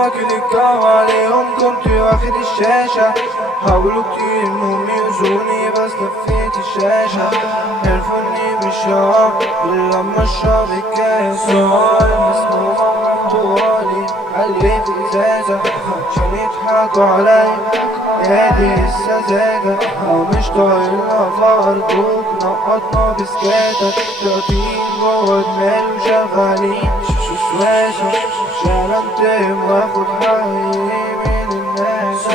واكل الجو عليهم كنت واخد الشاشة. حاولوا كتير انهم يأذوني بس لفيت الشاشة. عرفوا اني مش شاب غير لما اشرب الكاس. مسمومة محطوطالي قلبي في ازازة عشان يضحكوا عليا هادي السذاجة. لو مش طايلنا فأرجوك نقطنا بسكاتة. شاطين جوا دماغي وشغالين وسواسة عشان انتقم واخد حقي من الناس.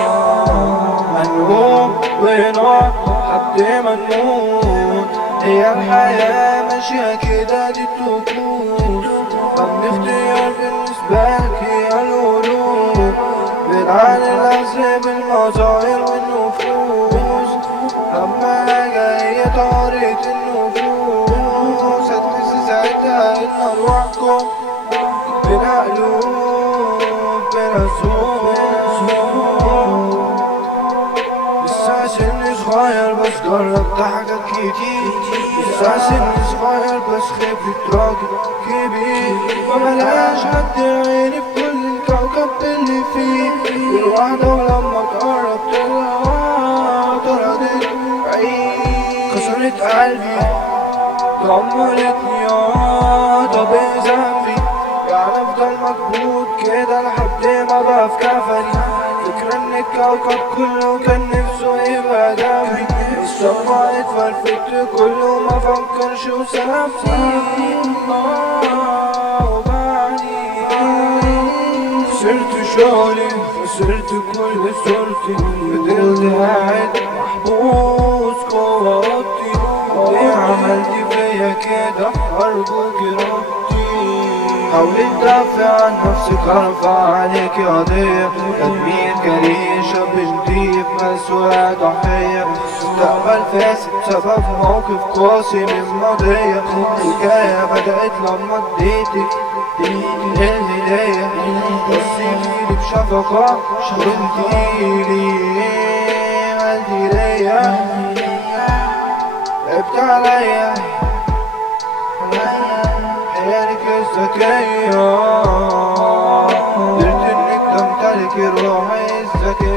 هنقوم ونقع لحد ما نموت. هي الحياة ماشية كده دي الطقوس. أهم اختيار بالنسبة لك هي القلوب. بنعاني الأذى بالمظاهر والنفوس. أهم حاجة هي طريقة النفوس. هتحس ساعتها إن أرواحكم بلا قلوب بلا صوت. لسه سني صغير بس جربت حاجات كتير. لسه سني صغير بس خبرة راجل كبير. مملاش حد عيني في كل الكوكب اللي فيه. والواحدة ولما قربت لها طردت عيني. كسرت قلبي دمرتني طب ايه ذنبي؟ يعني افضل مكبوت كده لحد ما بقى في كفني. فكرة ان الكوكب كله كان نفسه يبقى جنبي. الشمعة اتفرفت كله ما فكرش وسابني. خسرت شغلي خسرت كل صورتي. فضلت قاعد محبوس جوا اوضتي. ليه عملتي فيا كده أرجوك ردي. حاولي تدافع عن نفسك ارفع عليكي قضية. تدمير كارير شاب نضيف مسؤول ضحية. مستقبل فاسد بسبب موقف قاسي من ماضية. الحكاية بدأت لما اديتك الهدية. بصيتيلي بشفقة وانتيلي قلبي ليا. تعبت عليا حيالك الذكية. قدرت انك تمتلكي روحي الذكية.